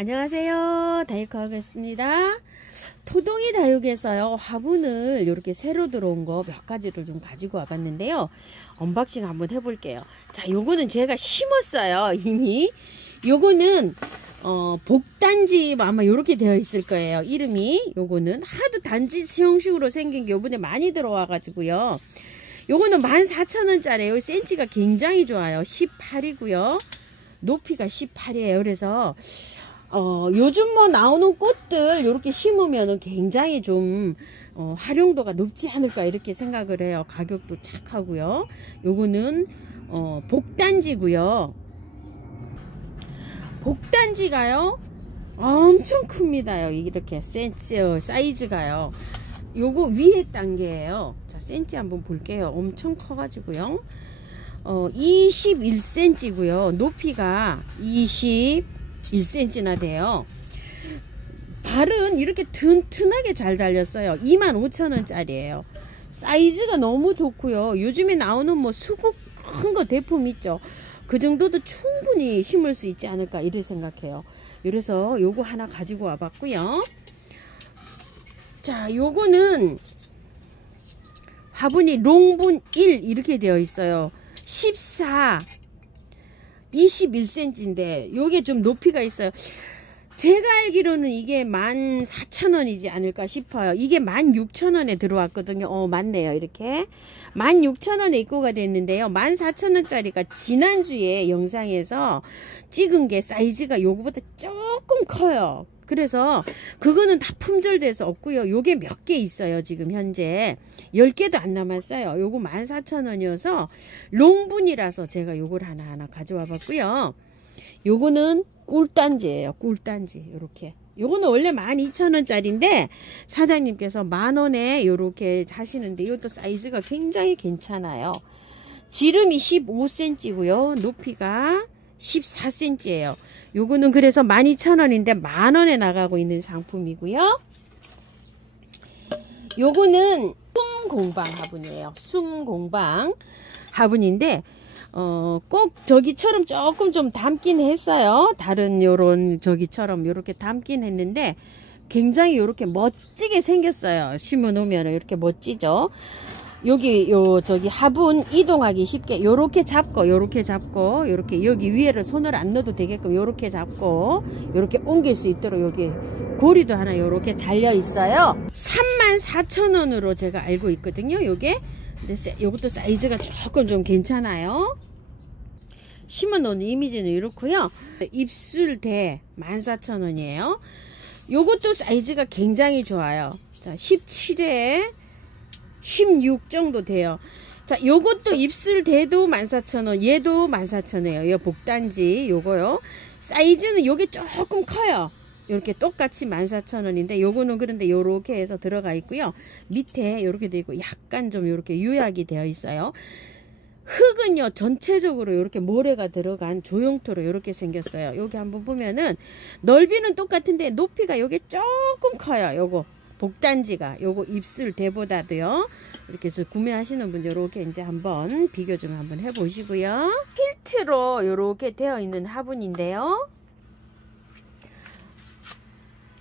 안녕하세요. 다육하고 하겠습니다. 토동이 다육에서요, 화분을 이렇게 새로 들어온 거 몇 가지를 좀 가지고 와봤는데요. 언박싱 한번 해볼게요. 자, 요거는 제가 심었어요. 이미. 요거는 복단지 아마 요렇게 되어 있을 거예요. 이름이. 요거는 하도 단지 형식으로 생긴 게 요번에 많이 들어와 가지고요. 요거는 14,000원짜리예요. 센치가 굉장히 좋아요. 18이고요. 높이가 18이에요. 그래서 요즘 뭐 나오는 꽃들 요렇게 심으면은 굉장히 좀 활용도가 높지 않을까 이렇게 생각을 해요. 가격도 착하고요. 요거는 복단지고요. 복단지가요 엄청 큽니다요. 이렇게 센치 사이즈가요. 요거 위에 단계예요. 자, 센치 한번 볼게요. 엄청 커가지고요. 21cm고요. 높이가 21cm나 돼요. 발은 이렇게 튼튼하게 잘 달렸어요. 25,000원짜리예요. 사이즈가 너무 좋고요. 요즘에 나오는 뭐 수국 큰 거 대품 있죠. 그 정도도 충분히 심을 수 있지 않을까 이렇게 생각해요. 그래서 요거 하나 가지고 와봤고요. 자, 요거는 화분이 롱분 1 이렇게 되어 있어요. 14 21cm인데 요게 좀 높이가 있어요. 제가 알기로는 이게 14,000원이지 않을까 싶어요. 이게 16,000원에 들어왔거든요. 맞네요. 이렇게 16,000원에 입고가 됐는데요. 14,000원짜리가 지난주에 영상에서 찍은 게 사이즈가 요거보다 조금 커요. 그래서 그거는 다 품절돼서 없고요. 요게 몇 개 있어요. 지금 현재 10개도 안 남았어요. 요거 14,000원이어서 롱분이라서 제가 요걸 하나하나 가져와 봤고요. 요거는 꿀단지예요. 꿀단지. 요렇게. 요거는 원래 12,000원짜리인데 사장님께서 만원에 요렇게 하시는데 이것도 사이즈가 굉장히 괜찮아요. 지름이 15cm고요. 높이가 14cm예요. 요거는 그래서 12,000원인데 만원에 나가고 있는 상품이고요. 요거는 숨공방 화분이에요. 숨공방 화분인데 꼭 저기처럼 조금 좀 닮긴 했어요. 다른 요런 저기처럼 요렇게 닮긴 했는데 굉장히 요렇게 멋지게 생겼어요. 심어 놓으면 이렇게 멋지죠. 여기 저기 화분 이동하기 쉽게 요렇게 잡고 요렇게 여기 위에를 손을 안 넣어도 되게끔 요렇게 잡고 요렇게 옮길 수 있도록 여기 고리도 하나 요렇게 달려 있어요. 34,000원으로 제가 알고 있거든요. 요게 근데 요것도 사이즈가 조금 좀 괜찮아요. 심어 놓은 이미지는 이렇고요. 입술대 14,000원이에요. 요것도 사이즈가 굉장히 좋아요. 자, 17에 16 정도 돼요. 자, 요것도 입술대도 14,000원, 얘도 14,000원이에요. 요 복단지 요거요. 사이즈는 요게 조금 커요. 이렇게 똑같이 14,000원인데 요거는 그런데 요렇게 해서 들어가 있고요. 밑에 요렇게 되어 있고 약간 좀 요렇게 요약이 되어 있어요. 흙은요 전체적으로 이렇게 모래가 들어간 조형토로 이렇게 생겼어요. 여기 한번 보면은 넓이는 똑같은데 높이가 요게 조금 커요. 요거 복단지가 요거 입술대보다도요. 이렇게 해서 구매하시는 분들 이렇게 이제 한번 비교 좀 한번 해 보시고요. 퀼트로 이렇게 되어 있는 화분인데요.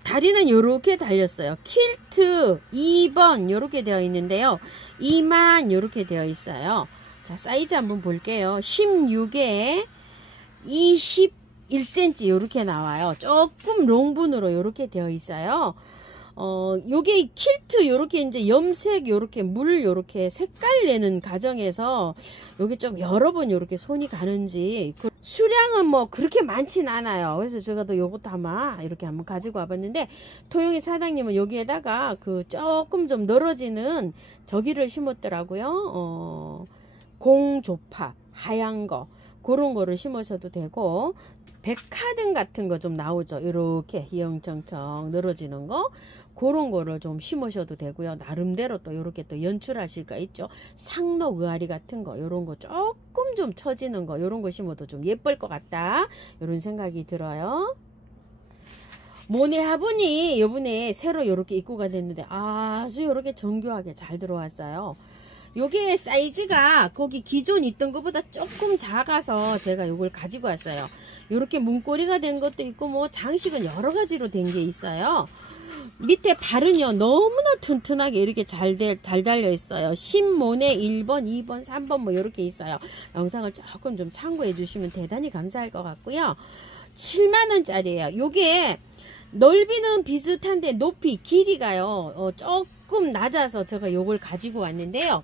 다리는 요렇게 달렸어요. 퀼트 2번 요렇게 되어 있는데요. 2만 요렇게 되어 있어요. 자, 사이즈 한번 볼게요. 16에 21cm 요렇게 나와요. 조금 롱분으로 요렇게 되어 있어요. 요게 퀼트 요렇게 이제 염색 요렇게 물 요렇게 색깔 내는 과정에서 요게 좀 여러 번 요렇게 손이 가는지 수량은 뭐 그렇게 많진 않아요. 그래서 제가 또 요것도 아마 이렇게 한번 가지고 와봤는데 토용이 사장님은 여기에다가 그 조금 좀 늘어지는 저기를 심었더라고요. 공조파 하얀 거 그런 거를 심으셔도 되고 백화등 같은 거 좀 나오죠. 이렇게 희영청청 늘어지는 거 그런 거를 좀 심으셔도 되고요. 나름대로 또 이렇게 또 연출하실까 있죠. 상로 의아리 같은 거 이런 거 조금 좀 처지는 거 이런 거 심어도 좀 예쁠 것 같다 이런 생각이 들어요. 모네 화분이 요번에 새로 이렇게 입고가 됐는데 아주 이렇게 정교하게 잘 들어왔어요. 요게 사이즈가 거기 기존 있던 것보다 조금 작아서 제가 요걸 가지고 왔어요. 요렇게 문고리가 된 것도 있고 뭐 장식은 여러 가지로 된 게 있어요. 밑에 발은요 너무나 튼튼하게 이렇게 잘 달려 있어요. 신문에 1번, 2번, 3번 뭐 이렇게 있어요. 영상을 조금 좀 참고해 주시면 대단히 감사할 것 같고요. 7만원짜리예요. 요게 넓이는 비슷한데 높이 길이가요 조금 낮아서 제가 요걸 가지고 왔는데요.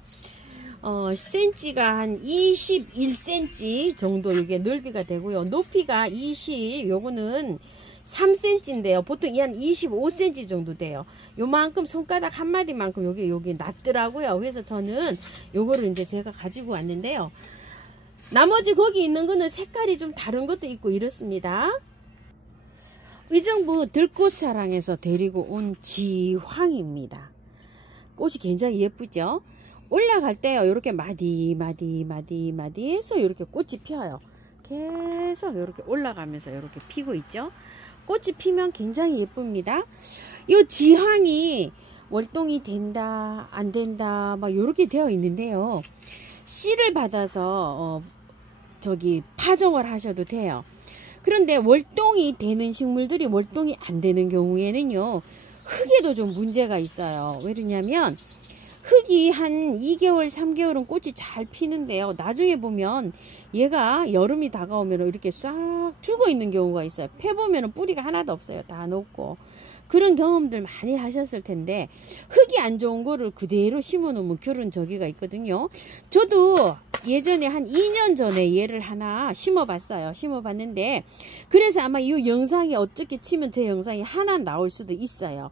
센치가 한 21cm 정도 이게 넓이가 되고요. 높이가 요거는 3cm인데요. 보통 한 25cm 정도 돼요. 요만큼 손가락 한 마디만큼 여기 낮더라고요. 그래서 저는 요거를 이제 제가 가지고 왔는데요. 나머지 거기 있는 거는 색깔이 좀 다른 것도 있고 이렇습니다. 의정부 들꽃사랑에서 데리고 온 지황입니다. 꽃이 굉장히 예쁘죠? 올라갈 때요, 이렇게 마디 해서 이렇게 꽃이 펴요. 계속 이렇게 올라가면서 이렇게 피고 있죠? 꽃이 피면 굉장히 예쁩니다. 이 지황이 월동이 된다, 안 된다, 막 이렇게 되어 있는데요. 씨를 받아서, 파종을 하셔도 돼요. 그런데 월동이 되는 식물들이 월동이 안 되는 경우에는요, 흙에도 좀 문제가 있어요. 왜 그러냐면, 흙이 한 2개월, 3개월은 꽃이 잘 피는데요. 나중에 보면 얘가 여름이 다가오면 이렇게 싹 죽어 있는 경우가 있어요. 패보면 뿌리가 하나도 없어요. 다 녹고. 그런 경험들 많이 하셨을 텐데 흙이 안 좋은 거를 그대로 심어 놓으면 그런 저기가 있거든요. 저도 예전에 한 2년 전에 얘를 하나 심어 봤어요. 심어 봤는데 그래서 아마 이 영상이 어떻게 치면 제 영상이 하나 나올 수도 있어요.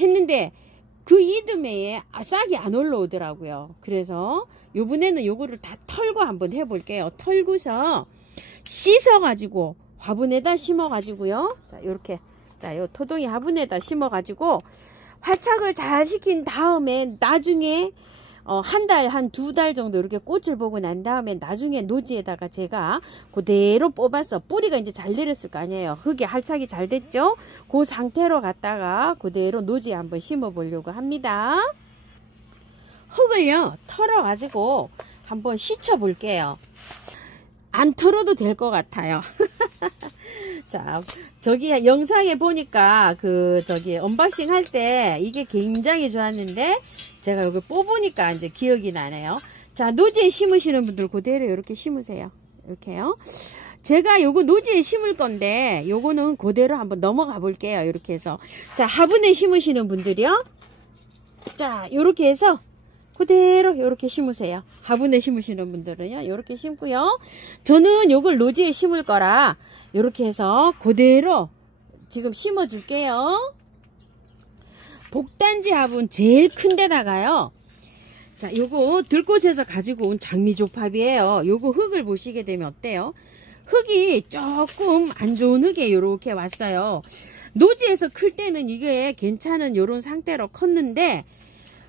했는데 그 이듬해에 싹이 안 올라오더라고요. 그래서 요번에는 요거를 다 털고 한번 해볼게요. 털고서 씻어가지고 화분에다 심어가지고요. 자, 요렇게. 자, 요 토동이 화분에다 심어가지고 활착을 잘 시킨 다음에 나중에 한 달, 한 2달 정도 이렇게 꽃을 보고 난 다음에 나중에 노지에다가 제가 그대로 뽑아서 뿌리가 이제 잘 내렸을 거 아니에요. 흙이 활착이 잘 됐죠? 그 상태로 갖다가 그대로 노지에 한번 심어 보려고 합니다. 흙을요, 털어가지고 한번 씻어 볼게요. 안 털어도 될 것 같아요. 자, 저기 영상에 보니까 언박싱 할 때 이게 굉장히 좋았는데 제가 여기 뽑으니까 이제 기억이 나네요. 자, 노지에 심으시는 분들 그대로 이렇게 심으세요. 이렇게요. 제가 요거 노지에 심을 건데 요거는 그대로 한번 넘어가 볼게요. 이렇게 해서. 자, 화분에 심으시는 분들이요. 자, 요렇게 해서 그대로 요렇게 심으세요. 화분에 심으시는 분들은요, 요렇게 심고요. 저는 요걸 노지에 심을 거라 요렇게 해서 그대로 지금 심어 줄게요. 복단지 화분 제일 큰 데다가요. 자, 요거 들꽃에서 가지고 온 장미조팝이에요. 요거 흙을 보시게 되면 어때요? 흙이 조금 안 좋은 흙에 요렇게 왔어요. 노지에서 클 때는 이게 괜찮은 요런 상태로 컸는데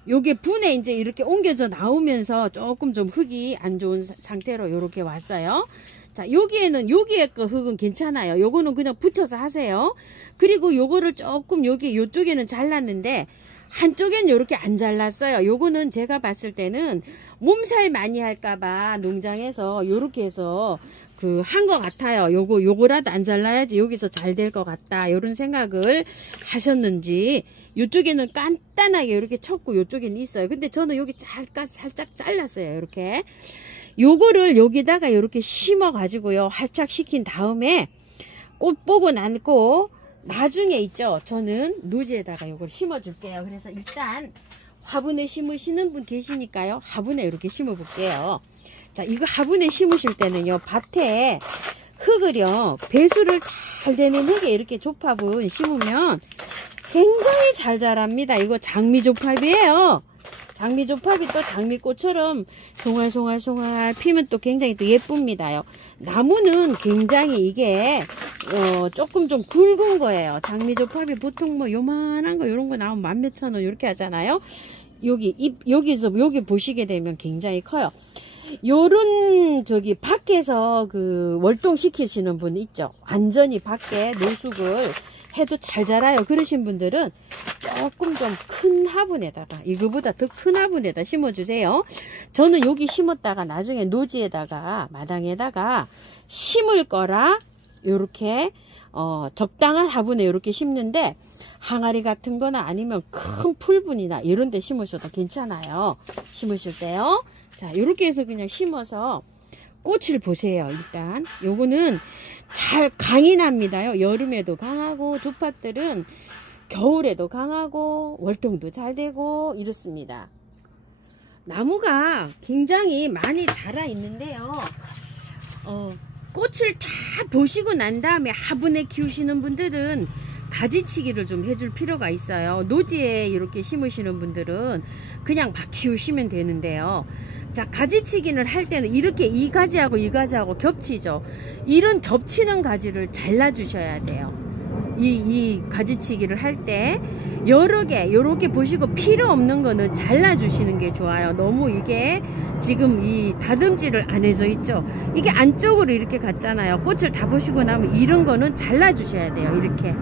요게 분에 이제 이렇게 옮겨져 나오면서 조금 좀 흙이 안 좋은 상태로 이렇게 왔어요. 자, 여기에 거 흙은 괜찮아요. 요거는 그냥 붙여서 하세요. 그리고 요거를 조금 요쪽에는 잘랐는데 한쪽엔 요렇게 안 잘랐어요. 요거는 제가 봤을 때는 몸살 많이 할까봐 농장에서 요렇게 해서 한 것 같아요. 요거라도 안 잘라야지 여기서 잘 될 것 같다. 요런 생각을 하셨는지 요쪽에는 간단하게 이렇게 쳤고 요쪽에는 있어요. 근데 저는 여기 살짝 잘랐어요. 이렇게. 요거를 여기다가 이렇게 심어 가지고요. 활착시킨 다음에 꽃 보고 남고 나중에 있죠. 저는 노지에다가 요걸 심어 줄게요. 그래서 일단 화분에 심으시는 분 계시니까요. 화분에 이렇게 심어 볼게요. 자, 이거 화분에 심으실 때는요, 밭에 흙을요, 배수를 잘 되는 흙에 이렇게 조팝은 심으면 굉장히 잘 자랍니다. 이거 장미조팝이에요. 장미조팝이 또 장미꽃처럼 송알송알 피면 또 굉장히 또 예쁩니다요. 나무는 굉장히 이게 조금 좀 굵은 거예요. 장미조팝이 보통 뭐 요만한 거 요런 거 나오면 10,000원 이렇게 하잖아요. 여기 보시게 되면 굉장히 커요. 요런 밖에서 월동 시키시는 분 있죠. 완전히 밖에 노숙을 해도 잘 자라요 그러신 분들은 조금 좀 큰 화분에다가, 이거보다 더 큰 화분에다 심어주세요. 저는 여기 심었다가 나중에 노지에다가, 마당에다가 심을 거라 요렇게 적당한 화분에 이렇게 심는데, 항아리 같은 거나 아니면 큰 풀분이나 이런 데 심으셔도 괜찮아요. 심으실 때요. 자, 이렇게 해서 그냥 심어서 꽃을 보세요. 일단 요거는 잘 강인합니다요. 여름에도 강하고, 두 팥들은 겨울에도 강하고 월동도 잘 되고 이렇습니다. 나무가 굉장히 많이 자라 있는데요. 꽃을 다 보시고 난 다음에 화분에 키우시는 분들은 가지치기를 좀 해줄 필요가 있어요. 노지에 이렇게 심으시는 분들은 그냥 막 키우시면 되는데요. 자, 가지치기를 할 때는 이렇게 이 가지하고 이 가지하고 겹치죠. 이런 겹치는 가지를 잘라 주셔야 돼요. 이 가지치기를 할 때 여러 개 요렇게 보시고 필요 없는 거는 잘라 주시는 게 좋아요. 너무 이게 지금 이 다듬지를 안 해져 있죠. 이게 안쪽으로 이렇게 갔잖아요. 꽃을 다 보시고 나면 이런 거는 잘라 주셔야 돼요. 이렇게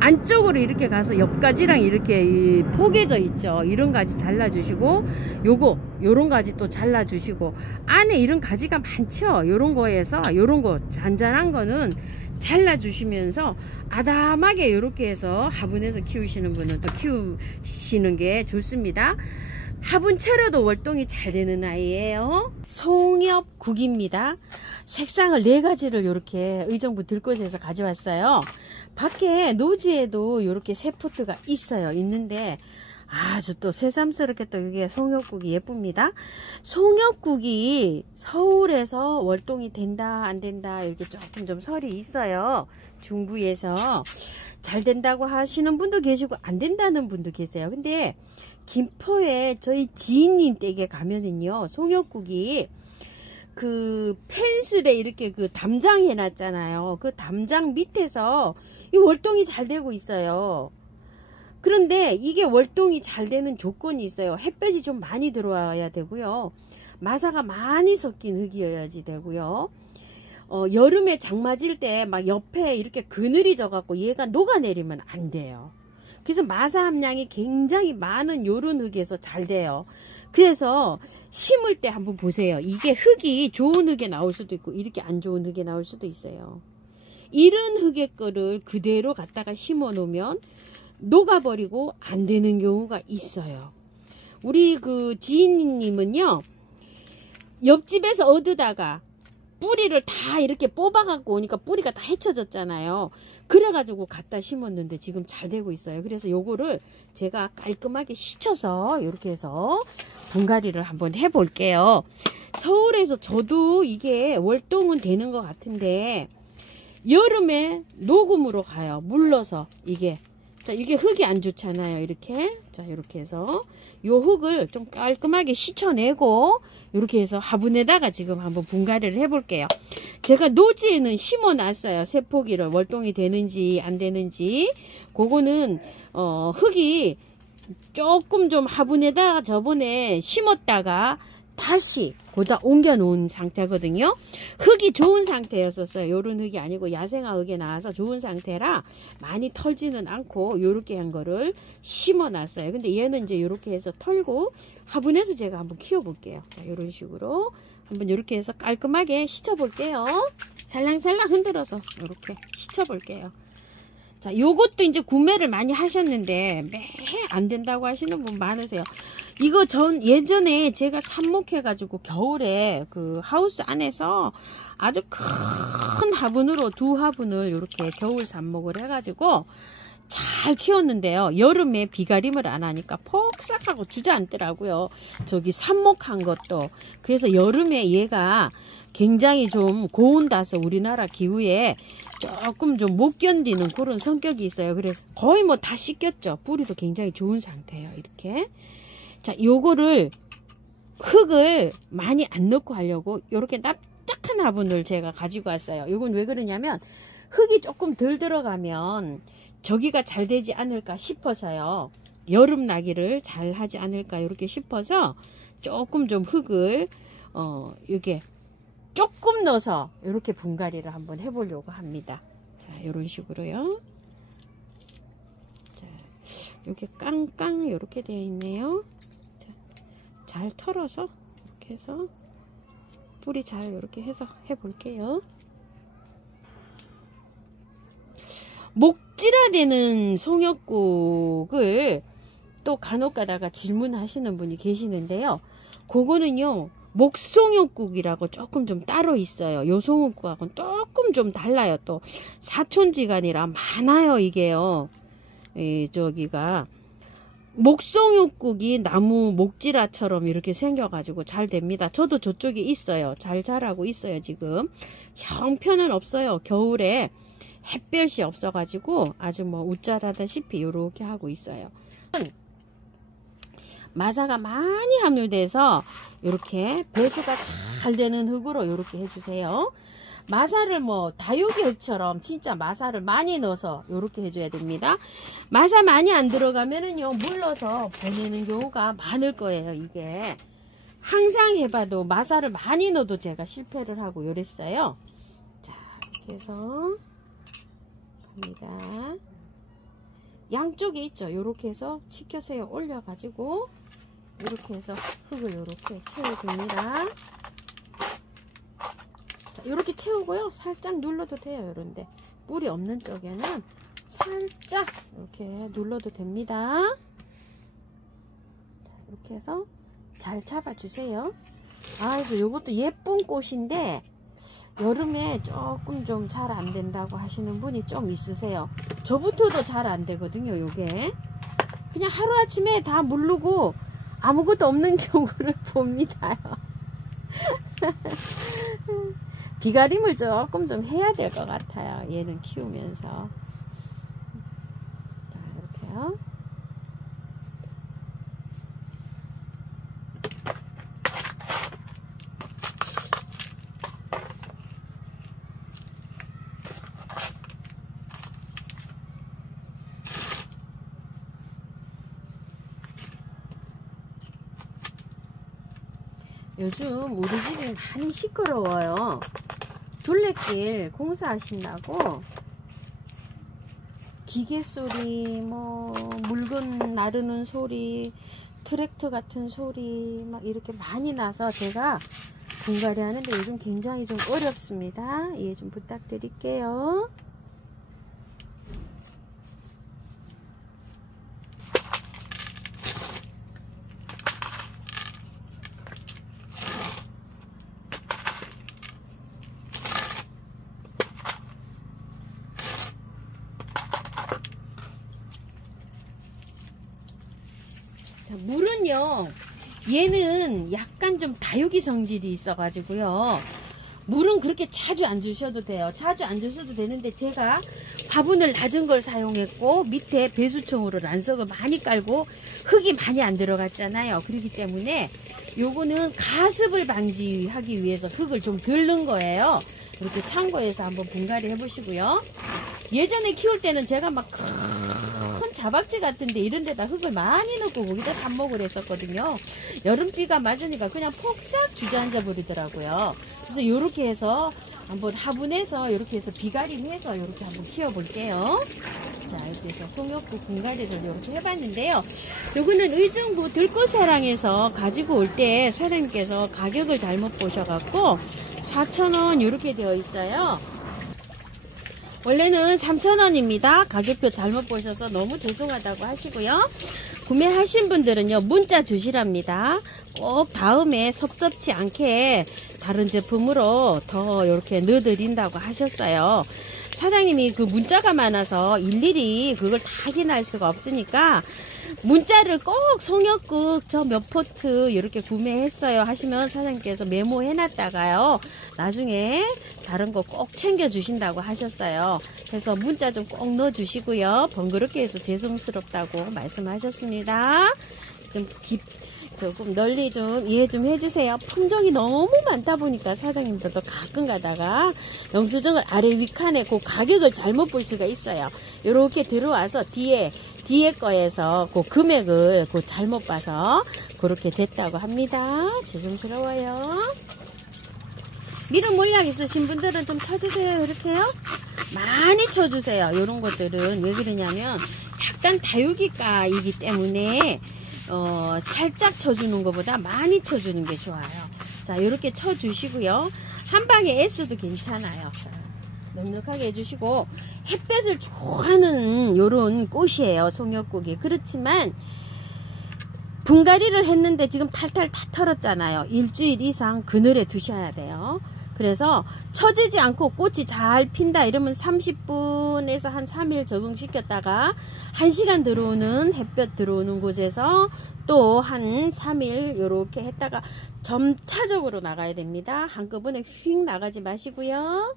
안쪽으로 이렇게 가서 옆가지랑 이렇게 포개져 있죠. 이런 가지 잘라주시고, 요런 가지 또 잘라주시고, 안에 이런 가지가 많죠. 요런 거에서 요런 거 잔잔한 거는 잘라주시면서 아담하게 이렇게 해서 화분에서 키우시는 분은 또 키우시는 게 좋습니다. 화분채로도 월동이 잘 되는 아이예요. 송엽국입니다. 색상을 4가지를 이렇게 의정부 들꽃에서 가져왔어요. 밖에 노지에도 이렇게 새 포트가 있어요. 있는데 아주 또 새삼스럽게 또 이게 송엽국이 예쁩니다. 송엽국이 서울에서 월동이 된다 안 된다 이렇게 조금 좀 설이 있어요. 중부에서 잘 된다고 하시는 분도 계시고 안 된다는 분도 계세요. 근데 김포에 저희 지인님 댁에 가면은요, 송엽국이 그 펜슬에 이렇게 그 담장 해놨잖아요. 그 담장 밑에서 이 월동이 잘 되고 있어요. 그런데 이게 월동이 잘 되는 조건이 있어요. 햇볕이 좀 많이 들어와야 되고요. 마사가 많이 섞인 흙이어야지 되고요. 여름에 장 맞을 때 막 옆에 이렇게 그늘이 져갖고 얘가 녹아내리면 안 돼요. 그래서 마사 함량이 굉장히 많은 요런 흙에서 잘 돼요. 그래서 심을 때 한번 보세요. 이게 흙이 좋은 흙에 나올 수도 있고 이렇게 안 좋은 흙에 나올 수도 있어요. 이런 흙의 거를 그대로 갖다가 심어 놓으면 녹아버리고 안 되는 경우가 있어요. 우리 그 지인님은요, 옆집에서 얻으다가 뿌리를 다 이렇게 뽑아 갖고 오니까 뿌리가 다 헤쳐졌잖아요. 그래가지고 갖다 심었는데 지금 잘 되고 있어요. 그래서 요거를 제가 깔끔하게 씻어서 이렇게 해서 분갈이를 한번 해 볼게요. 서울에서 저도 이게 월동은 되는 것 같은데 여름에 녹음으로 가요. 물러서 이게. 자, 이게 흙이 안 좋잖아요. 이렇게. 자, 이렇게 해서 요 흙을 좀 깔끔하게 씻어내고 이렇게 해서 화분에다가 지금 한번 분갈이를 해 볼게요. 제가 노지에는 심어 놨어요. 새포기를 월동이 되는지 안 되는지. 그거는 흙이 조금 좀 화분에다가 저번에 심었다가 다시 거기다 옮겨 놓은 상태거든요. 흙이 좋은 상태였었어요. 요런 흙이 아니고 야생화 흙에 나와서 좋은 상태라 많이 털지는 않고 요렇게 한 거를 심어 놨어요. 근데 얘는 이제 요렇게 해서 털고 화분에서 제가 한번 키워 볼게요. 자, 요런 식으로 한번 요렇게 해서 깔끔하게 씻어 볼게요. 살랑살랑 흔들어서 요렇게 씻어 볼게요. 자, 요것도 이제 구매를 많이 하셨는데 매해 안 된다고 하시는 분 많으세요. 이거 예전에 제가 삽목해가지고 겨울에 그 하우스 안에서 아주 큰 화분으로 2화분을 이렇게 겨울 삽목을 해가지고 잘 키웠는데요. 여름에 비가림을 안 하니까 폭삭하고 주저앉더라고요. 저기 삽목한 것도. 그래서 여름에 얘가 굉장히 좀 고온다서 우리나라 기후에 조금 좀 못 견디는 그런 성격이 있어요. 그래서 거의 뭐 다 씻겼죠. 뿌리도 굉장히 좋은 상태예요. 이렇게. 자, 요거를 흙을 많이 안 넣고 하려고 요렇게 납작한 화분을 제가 가지고 왔어요. 요건 왜 그러냐면 흙이 조금 덜 들어가면 저기가 잘 되지 않을까 싶어서요. 여름 나기를 잘 하지 않을까 이렇게 싶어서 조금 좀 흙을 이게 조금 넣어서 이렇게 분갈이를 한번 해보려고 합니다. 자, 이런 식으로요. 이렇게 깡깡 이렇게 되어 있네요. 자, 잘 털어서 이렇게 해서 뿌리 잘 이렇게 해서 해볼게요. 목질화되는 송역국을 또 간혹 가다가 질문하시는 분이 계시는데요. 그거는요, 목송역국이라고 조금 좀 따로 있어요. 요 송역국하고는 조금 좀 달라요. 또 사촌지간이라 많아요, 이게요. 저기가 목송육국이 나무 목지라처럼 이렇게 생겨가지고 잘 됩니다. 저도 저쪽에 있어요. 잘 자라고 있어요. 지금 형편은 없어요. 겨울에 햇볕이 없어가지고 아주 뭐 웃자라다시피 이렇게 하고 있어요. 마사가 많이 함유돼서 이렇게 배수가 잘 되는 흙으로 이렇게 해주세요. 마사를 뭐 다육이 흙처럼 진짜 마사를 많이 넣어서 이렇게 해줘야 됩니다. 마사 많이 안 들어가면은요, 물러서 보내는 경우가 많을 거예요. 이게 항상 해봐도 마사를 많이 넣어도 제가 실패를 하고 이랬어요. 자, 이렇게 해서 갑니다. 양쪽에 있죠. 이렇게 해서 치켜서 올려가지고 이렇게 해서 흙을 이렇게 채워줍니다. 이렇게 채우고요. 살짝 눌러도 돼요. 이런데 뿌리 없는 쪽에는 살짝 이렇게 눌러도 됩니다. 이렇게 해서 잘 잡아주세요. 아이고, 요것도 예쁜 꽃인데 여름에 조금 좀 잘 안 된다고 하시는 분이 좀 있으세요. 저부터도 잘 안 되거든요. 요게 그냥 하루아침에 다 물르고 아무것도 없는 경우를 봅니다. 비가림을 조금 좀 해야 될 것 같아요. 얘는 키우면서. 자, 이렇게요. 요즘 우리 집이 많이 시끄러워요. 둘레길 공사하신다고 기계 소리, 뭐 물건 나르는 소리, 트랙터 같은 소리 막 이렇게 많이 나서 제가 분갈이 하는데 요즘 굉장히 좀 어렵습니다. 이해 좀 부탁드릴게요. 물은요, 얘는 약간 좀 다육이 성질이 있어 가지고요, 물은 그렇게 자주 안 주셔도 돼요. 자주 안 주셔도 되는데 제가 화분을 낮은 걸 사용했고 밑에 배수총으로 란석을 많이 깔고 흙이 많이 안 들어갔잖아요. 그렇기 때문에 요거는 가습을 방지하기 위해서 흙을 좀 덜 넣은 거예요. 이렇게 참고해서 한번 분갈이 해보시고요. 예전에 키울 때는 제가 막 큰 자박지 같은데 이런 데다 흙을 많이 넣고 거기다 삽목을 했었거든요. 여름비가 맞으니까 그냥 폭삭 주저앉아 버리더라고요. 그래서 이렇게 해서 한번 화분에서 이렇게 해서 비가림해서 이렇게 한번 키워볼게요. 자, 이렇게 해서 송역국 분갈이를 이렇게 해봤는데요. 요거는 의정부 들꽃사랑에서 가지고 올 때 사장님께서 가격을 잘못 보셔갖고 4,000원 이렇게 되어 있어요. 원래는 3,000원입니다. 가격표 잘못 보셔서 너무 죄송하다고 하시고요. 구매하신 분들은요, 문자 주시랍니다. 꼭 다음에 섭섭치 않게 다른 제품으로 더 이렇게 넣어드린다고 하셨어요. 사장님이 그 문자가 많아서 일일이 그걸 다 확인할 수가 없으니까 문자를 꼭 송역국 저 몇 포트 이렇게 구매했어요 하시면 사장님께서 메모해놨다가요, 나중에 다른 거 꼭 챙겨 주신다고 하셨어요. 그래서 문자 좀 꼭 넣어 주시고요. 번거롭게 해서 죄송스럽다고 말씀하셨습니다. 조금 널리 좀 이해 좀 해주세요. 품종이 너무 많다 보니까 사장님들도 가끔 가다가 영수증을 아래 위칸에 그 가격을 잘못 볼 수가 있어요. 이렇게 들어와서 뒤에 거에서 그 금액을 그 잘못 봐서 그렇게 됐다고 합니다. 죄송스러워요. 미름 몰약 있으신 분들은 좀 쳐주세요. 이렇게요. 많이 쳐주세요. 이런 것들은 왜 그러냐면 약간 다육이과이기 때문에 살짝 쳐주는 것보다 많이 쳐주는 게 좋아요. 자, 이렇게 쳐주시고요. 한 방에 S도 괜찮아요. 자, 넉넉하게 해주시고, 햇볕을 좋아하는 요런 꽃이에요, 송엽국이. 그렇지만 분갈이를 했는데 지금 탈탈 다 털었잖아요. 일주일 이상 그늘에 두셔야 돼요. 그래서 처지지 않고 꽃이 잘 핀다 이러면 30분에서 한 3일 적응시켰다가 1시간 들어오는 햇볕 들어오는 곳에서 또 한 3일 요렇게 했다가 점차적으로 나가야 됩니다. 한꺼번에 휙 나가지 마시고요.